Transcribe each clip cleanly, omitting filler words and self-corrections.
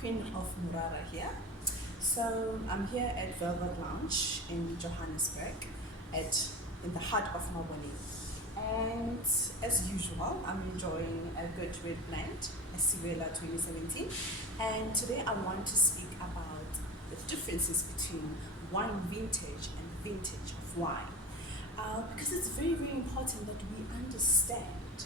Queen of Murara here. So I'm here at Velvet Lounge in Johannesburg, in the heart of Maboni. And as usual, I'm enjoying a good red blend, a Siwela 2017. And today I want to speak about the differences between wine vintage and vintage of wine. Because it's very, very important that we understand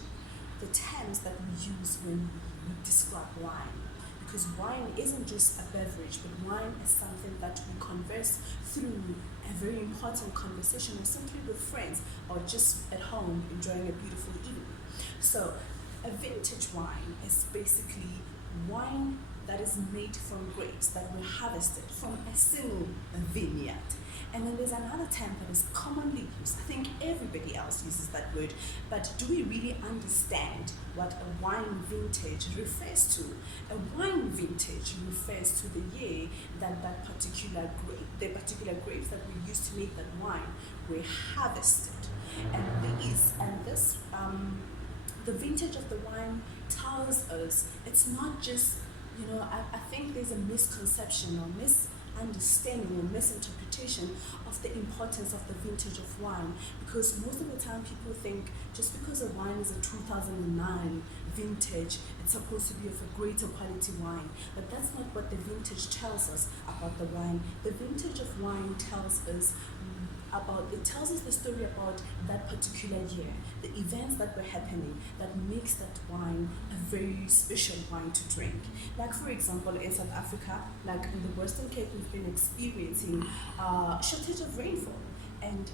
the terms that we use when we describe wine. Because wine isn't just a beverage, but wine is something that we converse through a very important conversation, or simply with friends, or just at home enjoying a beautiful evening. So, a vintage wine is basically wine that is made from grapes that were harvested from a single vineyard. And then there's another term that is commonly used. I think everybody else uses that word, but do we really understand what a wine vintage refers to? A wine vintage refers to the year that the particular grapes that we used to make that wine were harvested. And the vintage of the wine tells us it's not just, I think there's a misconception or misunderstanding or misinterpretation of the importance of the vintage of wine, because most of the time people think just because a wine is a 2009 vintage, it's supposed to be of a greater quality wine. But that's not what the vintage tells us about the wine. The vintage of wine tells us the story about that particular year, the events that were happening that makes that wine a very special wine to drink. Like, for example, in South Africa, like in the Western Cape, we've been experiencing a shortage of rainfall. And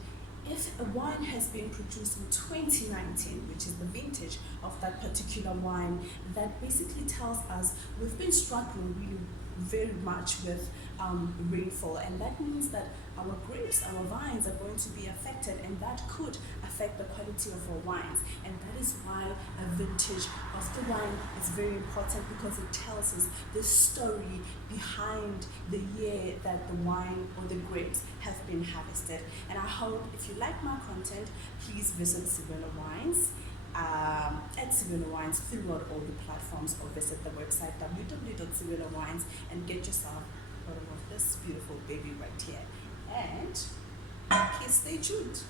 if a wine has been produced in 2019, which is the vintage of that particular wine, that basically tells us we've been struggling really very much with rainfall, and that means that our grapes, our vines are going to be affected, and that could affect the quality of our wines. And that is why a vintage of the wine is very important, because it tells us the story behind the year that the wine or the grapes have been harvested. And I hope if you like my content, please visit Siwela Wines at Siwela Wines throughout all the platforms, or visit the website www.siwelawines and get yourself a bottle of this beautiful baby right here. And please stay tuned.